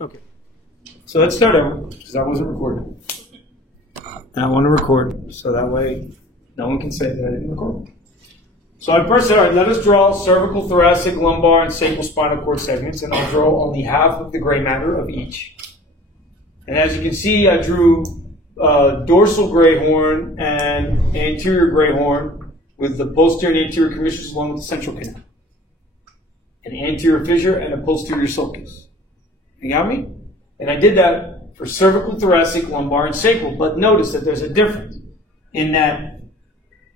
Okay. So let's start over, because I wasn't recording. And I want to record, so that way no one can say that I didn't record. So I first said, all right, let us draw cervical, thoracic, lumbar, and sacral spinal cord segments, and I'll draw only half of the gray matter of each. And as you can see, I drew dorsal gray horn and anterior gray horn with the posterior and anterior commissures along with the central canal. An anterior fissure and a posterior sulcus. You got me? And I did that for cervical, thoracic, lumbar, and sacral. But notice that there's a difference in that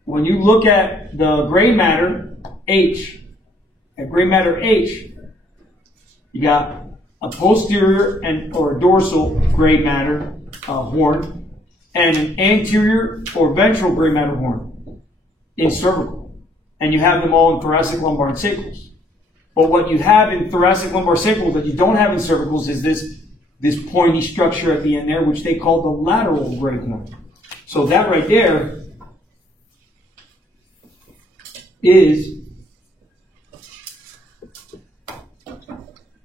when you look at the gray matter H, at gray matter H, you got a posterior or dorsal gray matter horn and an anterior or ventral gray matter horn in cervical. And you have them all in thoracic, lumbar, and sacrals. But what you have in thoracic, lumbar, sacral that you don't have in cervicals is this pointy structure at the end there, which they call the lateral gray horn. So that right there is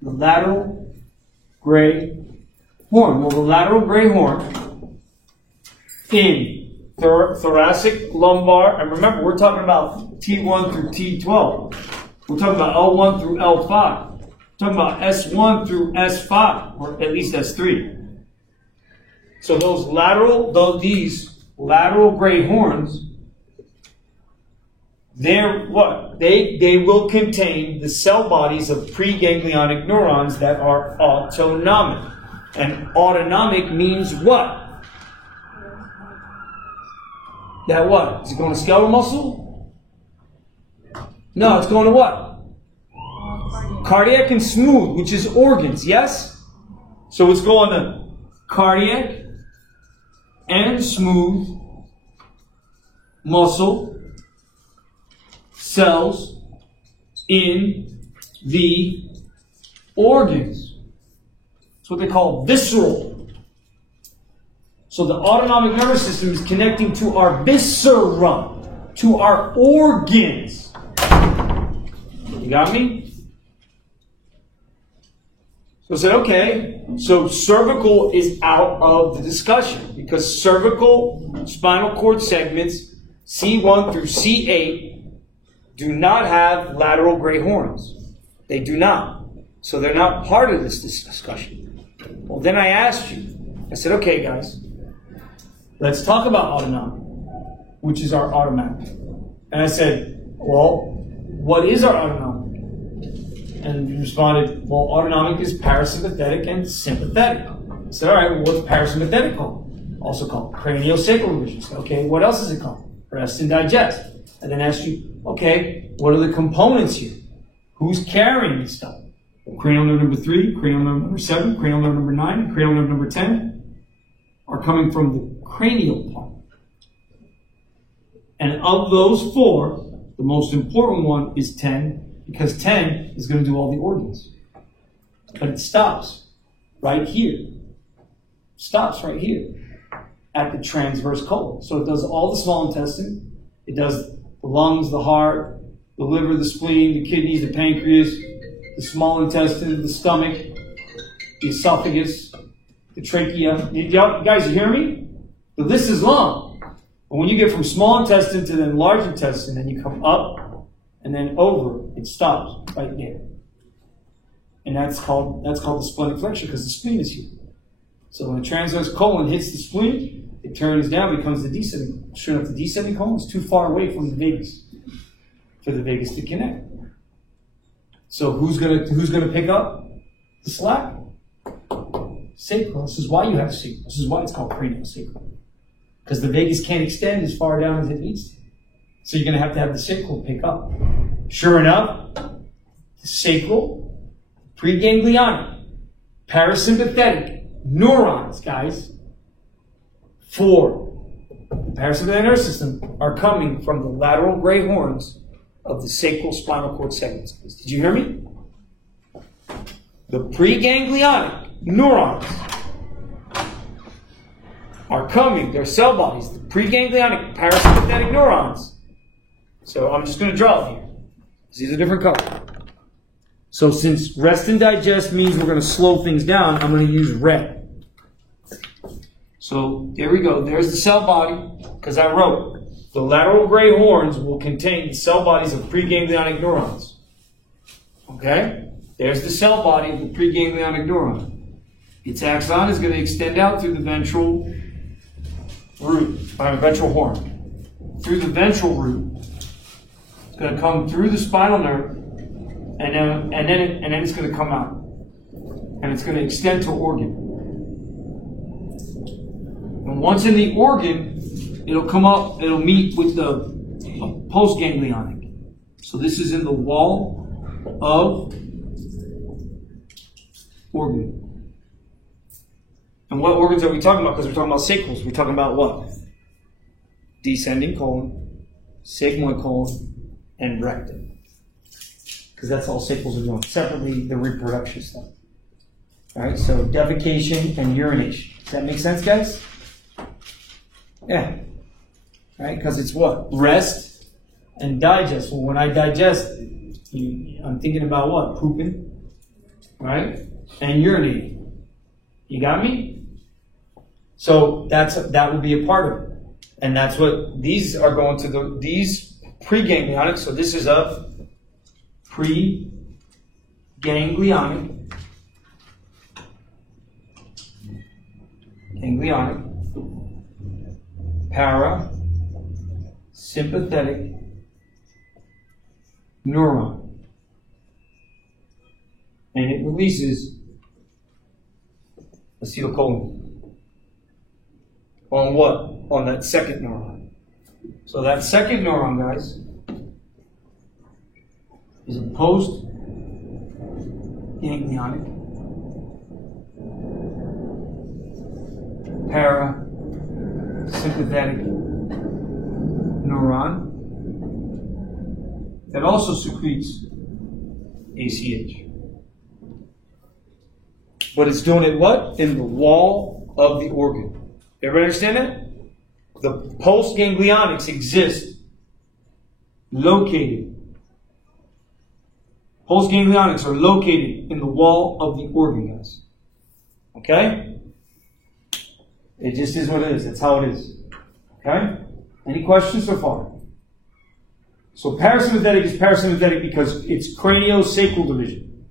the lateral gray horn. Well, the lateral gray horn in thoracic, lumbar, and remember, we're talking about T1 through T12. We're talking about L1 through L5. We're talking about S1 through S5, or at least S3. So these lateral gray horns, they're what? They will contain the cell bodies of preganglionic neurons that are autonomic. And autonomic means what? That what? Is it going to skeletal muscle? No, it's going to what? Cardiac and smooth, which is organs, yes? So it's going to cardiac and smooth muscle cells in the organs. That's what they call visceral. So the autonomic nervous system is connecting to our viscera, to our organs. You got me? So I said, okay, so cervical is out of the discussion because cervical spinal cord segments C1 through C8 do not have lateral gray horns. They do not. So they're not part of this discussion. Well, then I asked you, I said, okay, guys, let's talk about autonomic, which is our automatic. And I said, well, what is our autonomic? And you responded, well, autonomic is parasympathetic and sympathetic. I said, all right, well, what's parasympathetic called? Also called craniosacral divisions. Okay, what else is it called? Rest and digest. And then asked you, okay, what are the components here? Who's carrying this stuff? Cranial nerve number 3, cranial nerve number 7, cranial nerve number 9, and cranial nerve number 10 are coming from the cranial part. And of those 4, the most important one is 10, because 10 is going to do all the organs. But it stops right here. Stops right here at the transverse colon. So it does all the small intestine. It does the lungs, the heart, the liver, the spleen, the kidneys, the pancreas, the small intestine, the stomach, the esophagus, the trachea. You guys, you hear me? The list is long. But when you get from small intestine to then large intestine, then you come up and then over, it stops right there. And that's called the splenic flexure because the spleen is here. So when the transverse colon hits the spleen, it turns down, becomes the descending. Sure enough, the descending colon is too far away from the vagus for the vagus to connect. So who's gonna pick up the slack? Sacral. This is why you have sacral. This is why it's called craniosacral. Because the vagus can't extend as far down as it needs to. So you're going to have the sacral pick up. Sure enough, the sacral, preganglionic, parasympathetic neurons, guys, for the parasympathetic nervous system are coming from the lateral gray horns of the sacral spinal cord segments. Did you hear me? The preganglionic neurons are coming, their cell bodies, the preganglionic parasympathetic neurons. So I'm just going to draw it here. These are different colors. So since rest and digest means we're going to slow things down, I'm going to use red. So there we go. There's the cell body, because I wrote the lateral gray horns will contain the cell bodies of preganglionic neurons. Okay? There's the cell body of the preganglionic neuron. Its axon is going to extend out through the ventral root, ventral horn. Through the ventral root, it's going to come through the spinal nerve, and then it's going to come out, and it's going to extend to organ. And once in the organ, it'll come up. It'll meet with the postganglionic. So this is in the wall of organ. And what organs are we talking about? Because we're talking about sacrals. We're talking about what? Descending colon, sigmoid colon, and rectum. Because that's all sacrals are doing. Separately, the reproduction stuff. All right, so defecation and urination. Does that make sense, guys? Yeah. Right? Because it's what? Rest and digest. Well, when I digest, I'm thinking about what? Pooping. Right? And urinating. You got me? So that would be a part of it. And that's what these are going to these preganglionic. So this is a preganglionic. Parasympathetic neuron. And it releases acetylcholine. On what? On that second neuron. So that second neuron, guys, is a postganglionic parasympathetic neuron that also secretes ACH. But it's doing it what? In the wall of the organ. Everybody understand that? The postganglionics exist located. Postganglionics are located in the wall of the organ, guys. Okay? It just is what it is. That's how it is. Okay? Any questions so far? So parasympathetic is parasympathetic because it's craniosacral division.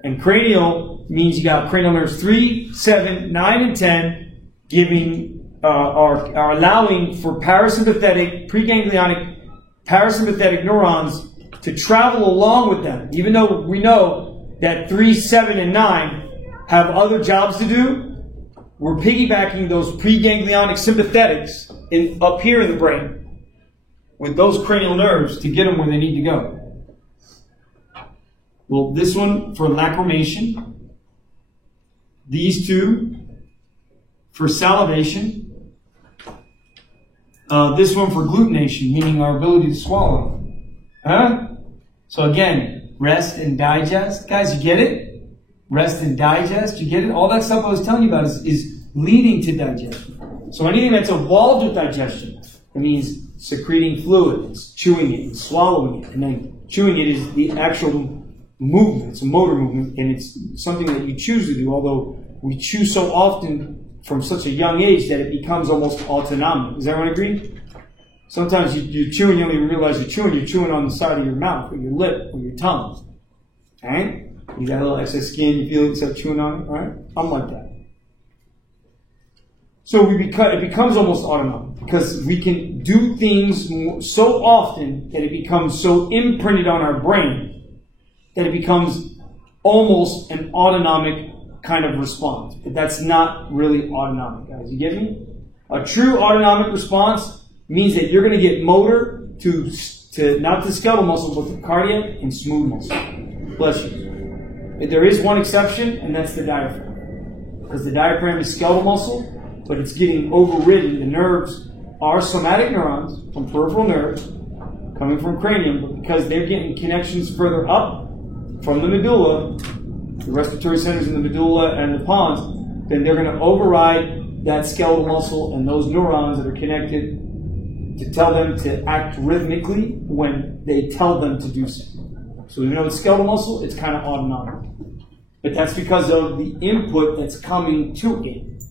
And cranial means you got cranial nerves 3, 7, 9, and 10 giving are allowing for parasympathetic, preganglionic, parasympathetic neurons to travel along with them. Even though we know that 3, 7, and 9 have other jobs to do, we're piggybacking those preganglionic sympathetics up here in the brain with those cranial nerves to get them where they need to go. Well, this one for lacrimation, these two for salivation, this one for glutination, meaning our ability to swallow. Huh? So again, rest and digest. Guys, you get it? Rest and digest, you get it? All that stuff I was telling you about is leading to digestion. So anything that's involved with digestion, it means secreting fluid, it's chewing it and swallowing it, and then chewing it is the actual movement. It's a motor movement, and it's something that you choose to do, although we chew so often from such a young age that it becomes almost autonomic. Does everyone agree? Sometimes you're chewing, you don't even realize you're chewing on the side of your mouth, or your lip, or your tongue. Alright? You got a little excess skin, you feel it, start chewing on it, alright? I'm like that. So it becomes almost autonomic, because we can do things so often that it becomes so imprinted on our brain that it becomes almost an autonomic kind of response. But that's not really autonomic, guys. You get me? A true autonomic response means that you're going to get motor to not the skeletal muscle, but the cardiac and smooth muscle. Bless you. There is one exception, and that's the diaphragm. Because the diaphragm is skeletal muscle, but it's getting overridden. The nerves are somatic neurons from peripheral nerves coming from cranium, but because they're getting connections further up from the medulla, the respiratory centers in the medulla and the pons, then they're going to override that skeletal muscle and those neurons that are connected to tell them to act rhythmically when they tell them to do so. So even though it's skeletal muscle, it's kind of autonomic. But that's because of the input that's coming to it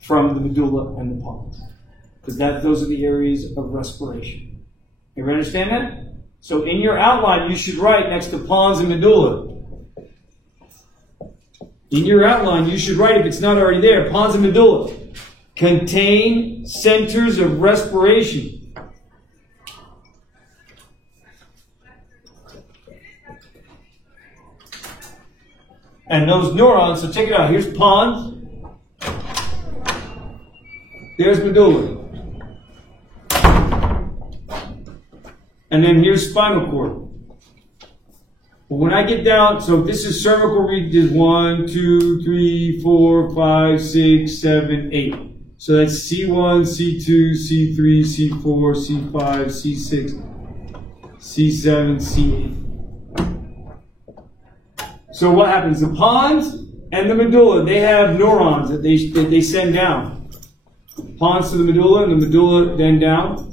from the medulla and the pons. Because those are the areas of respiration. You understand that? So in your outline, you should write next to pons and medulla. In your outline, you should write, if it's not already there, pons and medulla contain centers of respiration. And those neurons, so check it out. Here's pons. There's medulla. And then here's spinal cord. But when I get down, so this is cervical regions 1, 2, 3, 4, 5, 6, 7, 8. So that's C1, C2, C3, C4, C5, C6, C7, C8. So what happens? The pons and the medulla, they have neurons that they send down. Pons to the medulla, and the medulla then down.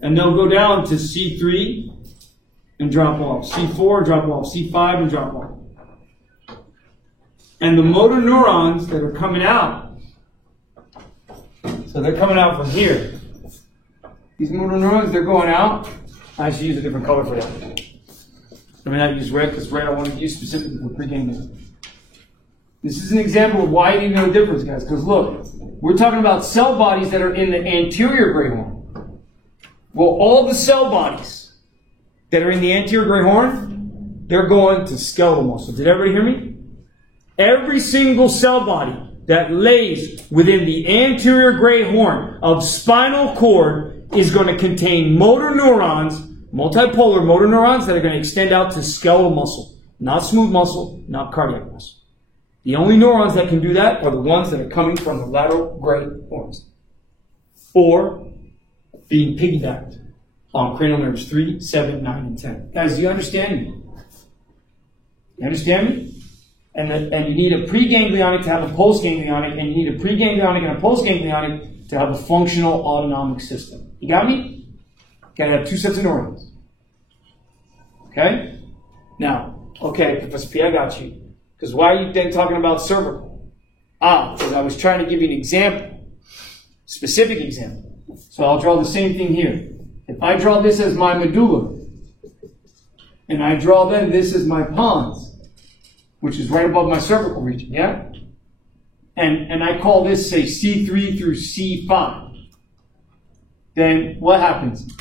And they'll go down to C3 and drop off. C4 drop off. C5 and drop off. And the motor neurons that are coming out, so they're coming out from here. These motor neurons, they're going out. I should use a different color for that. I mean, I use red because red I want to use specifically for pregame. This is an example of why you need to know the difference, guys. Because look, we're talking about cell bodies that are in the anterior gray horn. Well, all the cell bodies that are in the anterior gray horn, they're going to skeletal muscle. Did everybody hear me? Every single cell body that lays within the anterior gray horn of spinal cord is going to contain motor neurons, multipolar motor neurons that are going to extend out to skeletal muscle. Not smooth muscle, not cardiac muscle. The only neurons that can do that are the ones that are coming from the lateral gray horns. Or being piggybacked on cranial nerves 3, 7, 9, and 10. Guys, do you understand me? You understand me? And you need a preganglionic to have a postganglionic, and you need a preganglionic and a postganglionic to have a functional autonomic system. You got me? Gotta have two sets of neurons. Okay? Now, okay, Professor P, I got you. Because why are you then talking about cervical? Because I was trying to give you an example. Specific example. So I'll draw the same thing here. If I draw this as my medulla, and I draw then this as my pons, which is right above my cervical region, yeah? And I call this, say, C3 through C5. Then what happens?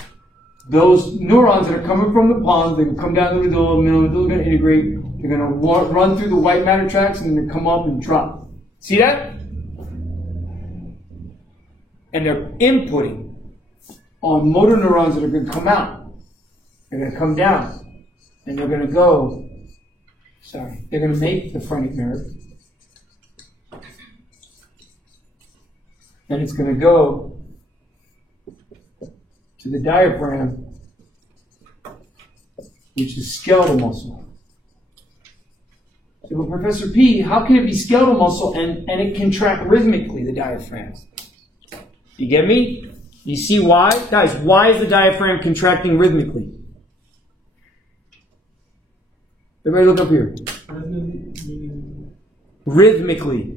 Those neurons that are coming from the pons, they can come down to the medulla, the medulla is going to integrate, they're going to run through the white matter tracts, and then they come up and drop. See that? And they're inputting on motor neurons that are going to come out. They're going to come down. And they're going to go, they're going to make the phrenic nerve. And it's going to go to the diaphragm, which is skeletal muscle. So, well, Professor P, how can it be skeletal muscle and it contract rhythmically, the diaphragm? You get me? You see why? Guys, why is the diaphragm contracting rhythmically? Everybody look up here. Rhythmically,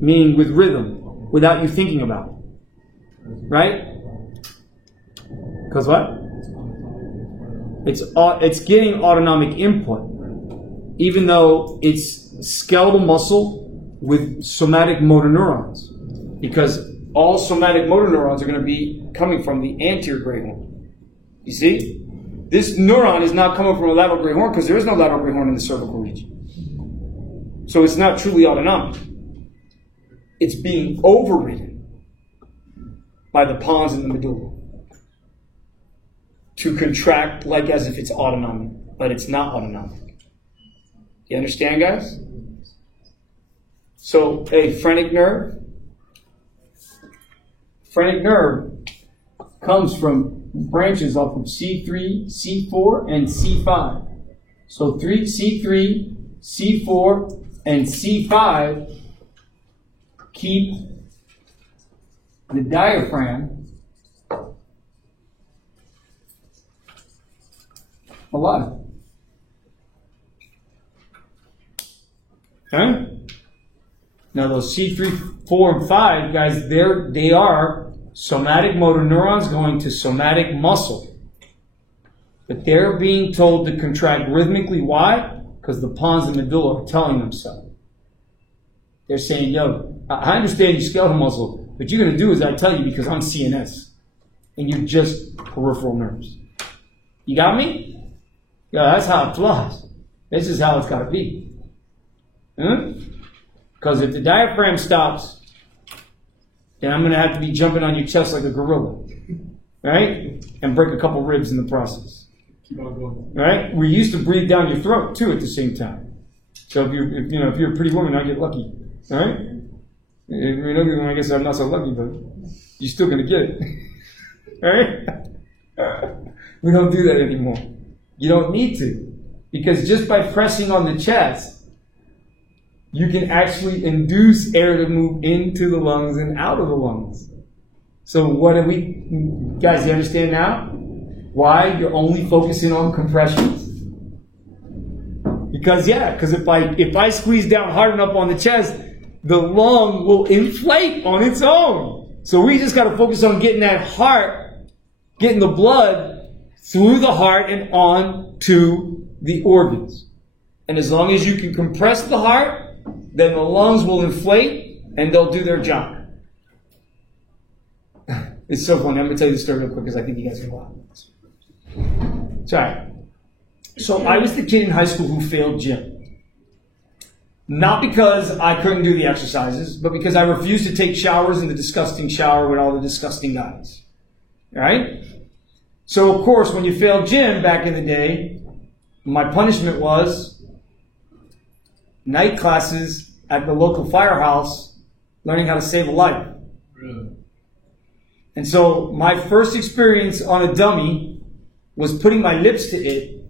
meaning with rhythm, without you thinking about it. Right? Because what? It's getting autonomic input, even though it's skeletal muscle with somatic motor neurons. Because all somatic motor neurons are going to be coming from the anterior gray horn. You see? This neuron is not coming from a lateral gray horn because there is no lateral gray horn in the cervical region. So it's not truly autonomic. It's being overridden by the pons and the medulla to contract like as if it's autonomic, but it's not autonomic. You understand, guys? So a phrenic nerve comes from branches off of C3, C4, and C5. So C3, C4, and C5 keep the diaphragm alive. Huh? Now those C3, 4, and 5, guys, they are somatic motor neurons going to somatic muscle. But they're being told to contract rhythmically. Why? Because the pons and medulla are telling them so. They're saying, yo, I understand your skeletal muscle, but you're going to do as I tell you because I'm CNS. And you're just peripheral nerves. You got me? Yeah, that's how it flies. This is how it's got to be. Huh? Because if the diaphragm stops, then I'm going to have to be jumping on your chest like a gorilla. Right? And break a couple ribs in the process. Keep on going. Right? We used to breathe down your throat, too, at the same time. So if you're a pretty woman, I get lucky. All right? I guess I'm not so lucky, but you're still going to get it. All right? We don't do that anymore. You don't need to. Because just by pressing on the chest, you can actually induce air to move into the lungs and out of the lungs. So what do we... Guys, you understand now? Why you're only focusing on compressions? Because if I squeeze down hard enough on the chest, the lung will inflate on its own. So we just got to focus on getting that heart, getting the blood through the heart and on to the organs. And as long as you can compress the heart, then the lungs will inflate and they'll do their job. It's so funny. I'm going to tell you the story real quick because I think you guys are going to laugh. It's all right. So I was the kid in high school who failed gym. Not because I couldn't do the exercises, but because I refused to take showers in the disgusting shower with all the disgusting guys. All right? So, of course, when you failed gym back in the day, my punishment was night classes at the local firehouse learning how to save a life. Really? And so my first experience on a dummy was putting my lips to it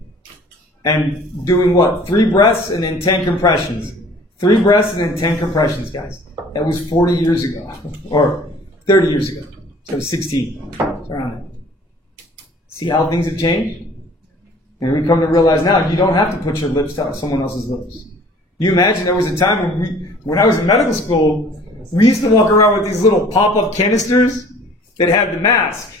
and doing what? 3 breaths and then 10 compressions. 3 breaths and then 10 compressions, guys. That was 40 years ago. Or 30 years ago. So I was 16. It's around it. See how things have changed? And we come to realize now you don't have to put your lips to someone else's lips. You imagine there was a time when I was in medical school, we used to walk around with these little pop-up canisters that had the mask.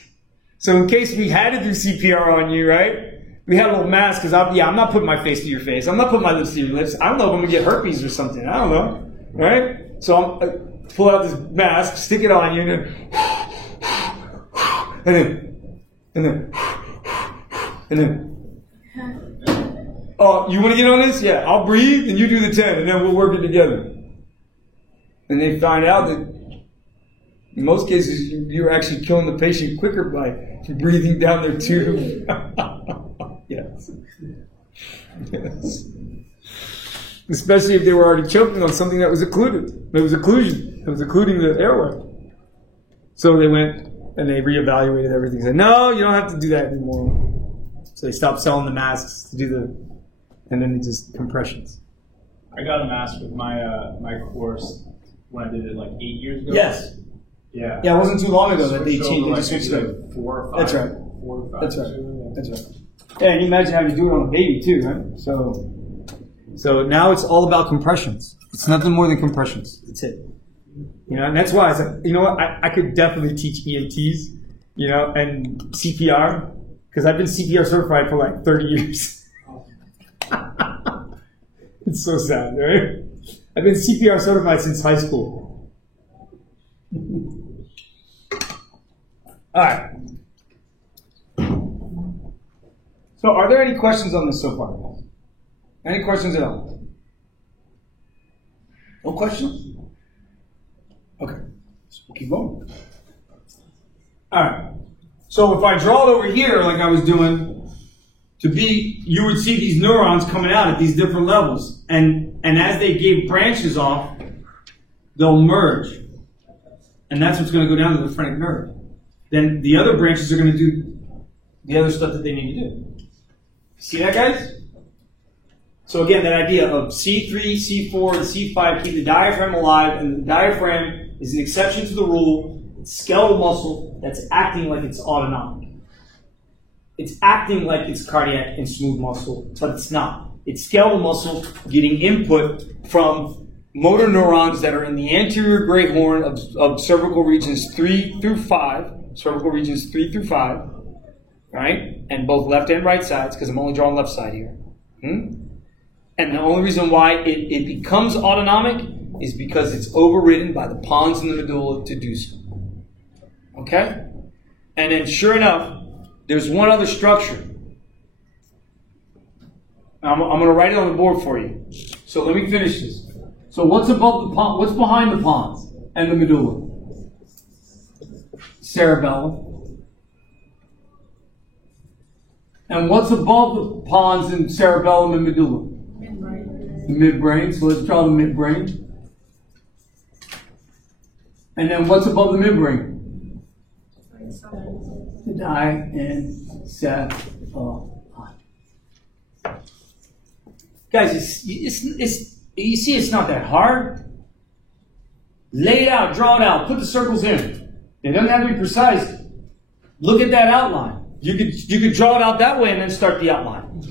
So in case we had to do CPR on you, right? We had a little mask because I'm not putting my face to your face. I'm not putting my lips to your lips. I don't know if I'm going to get herpes or something. I don't know. Right? So I pull out this mask, stick it on you, and then. Oh, you want to get on this? Yeah, I'll breathe and you do the 10 and then we'll work it together. And they find out that in most cases you're actually killing the patient quicker by breathing down their tube. Yes. Yes. Especially if they were already choking on something that was occluded. There was occlusion. It was occluding the airway. So they went and they reevaluated everything. Said, no, you don't have to do that anymore. So they stopped selling the masks to do and then just compressions. I got a mask with my course when I did it like 8 years ago. Yes. Yeah. Yeah, it wasn't too long ago that they changed. Like Switched it. 4 or 5. That's right. 4 or 5. That's right. That's right. Yeah, and you imagine having to do it on a baby too, right? So now it's all about compressions. It's nothing more than compressions. That's it. You know, and that's why I said, you know what, I could definitely teach EMTs, you know, and CPR, because I've been CPR certified for like 30 years. It's so sad, right? I've been CPR certified since high school. All right. So are there any questions on this so far? Any questions at all? No questions? Okay. So we'll keep going. All right. So if I draw it over here like I was doing, you would see these neurons coming out at these different levels. And as they give branches off, they'll merge. And that's what's going to go down to the phrenic nerve. Then the other branches are going to do the other stuff that they need to do. See that, guys? So again, that idea of C3, C4, and C5 keep the diaphragm alive, and the diaphragm is an exception to the rule. It's skeletal muscle that's acting like it's autonomic. It's acting like it's cardiac and smooth muscle, but it's not. It's skeletal muscle getting input from motor neurons that are in the anterior gray horn of cervical regions 3 through 5, right? And both left and right sides, because I'm only drawing left side here. And the only reason why it becomes autonomic is because it's overridden by the pons in the medulla to do so. Okay? And then sure enough, there's one other structure. I'm going to write it on the board for you. So let me finish this. So what's above the pons? What's behind the pons and the medulla? Cerebellum. And what's above the pons and cerebellum and medulla? Midbrain. The midbrain. So let's draw the midbrain. And then what's above the midbrain? The diencephalon. Guys, you see it's not that hard. Lay it out, draw it out, put the circles in. It doesn't have to be precise. Look at that outline. You could draw it out that way and then start the outline.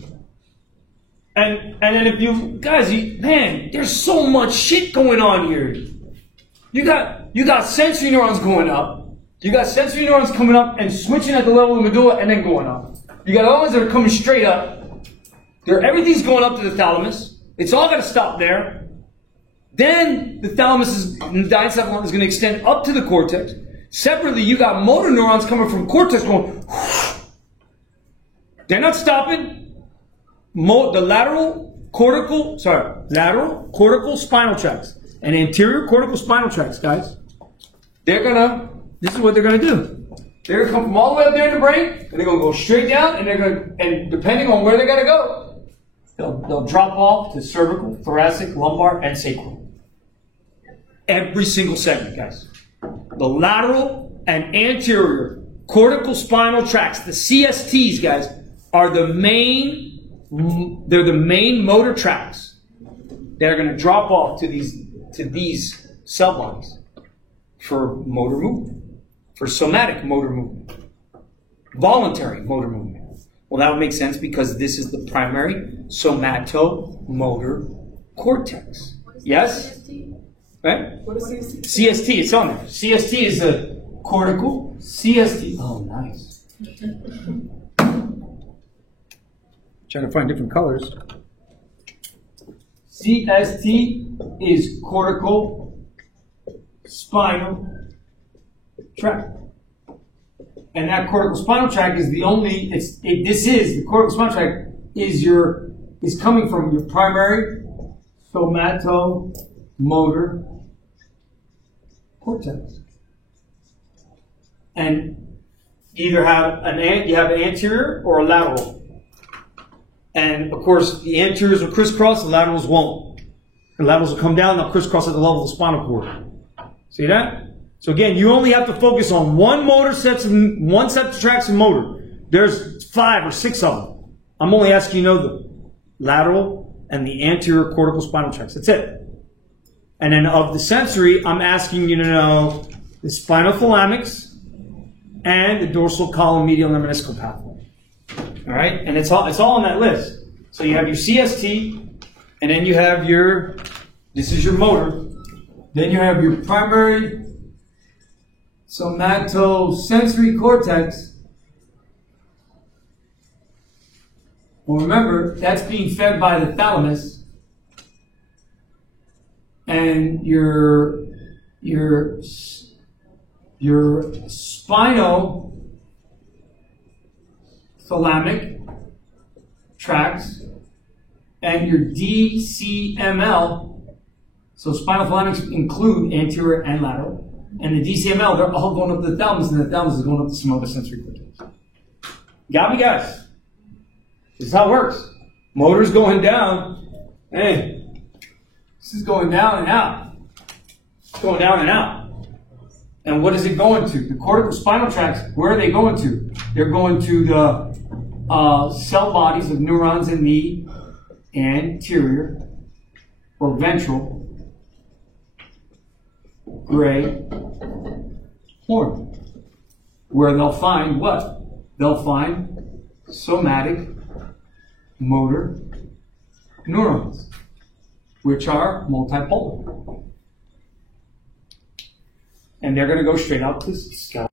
And then if you guys, man, there's so much shit going on here. You got sensory neurons going up. You got sensory neurons coming up and switching at the level of the medulla and then going up. You got other ones that are coming straight up. Everything's going up to the thalamus. It's all got to stop there. Then the thalamus the diencephalon is going to extend up to the cortex. Separately, you got motor neurons coming from cortex going. They're not stopping. The lateral cortical spinal tracts and anterior cortical spinal tracts, guys. This is what they're going to do. They're going to come from all the way up there in the brain, and they're going to go straight down, and depending on where they're going to go, they'll drop off to cervical, thoracic, lumbar, and sacral. Every single segment, guys. The lateral and anterior cortical spinal tracts, the CSTs, guys, are the main motor tracts that are going to drop off to these cell bodies for motor movement, for somatic motor movement, voluntary motor movement. Well, that would make sense because this is the primary somatomotor cortex. Yes? Right? What is CST? CST, it's on there. CST is the cortical CST. Oh, nice. Trying to find different colors. CST is cortical spinal tract. And that cortical spinal tract is the only, the cortical spinal tract is coming from your primary somatomotor cortex. And either you have an anterior or a lateral. And of course, the anteriors will crisscross, the laterals won't. The laterals will come down, they'll crisscross at the level of the spinal cord. See that? So again, you only have to focus on one set of tracts of motor. There's 5 or 6 of them. I'm only asking you to know the lateral and the anterior cortical spinal tracts. That's it. And then of the sensory, I'm asking you to know the spinothalamics and the dorsal column medial lemniscal pathway. All right? And it's all on that list. So you have your CST, and then you have this is your motor. Then you have your primary somatosensory cortex. Well, remember, that's being fed by the thalamus. And your spinothalamic tracts and your DCML. So spinothalamics include anterior and lateral. And the DCML, they're all going up to the thalamus, and the thalamus is going up to somatosensory cortex. Got me, guys? This is how it works. Motor's going down. Hey, this is going down and out. It's going down and out. And what is it going to? The cortical spinal tracts, where are they going to? They're going to the cell bodies of neurons in the anterior or ventral gray horn, where they'll find what? They'll find somatic motor neurons, which are multipolar. And they're going to go straight out to the skeleton.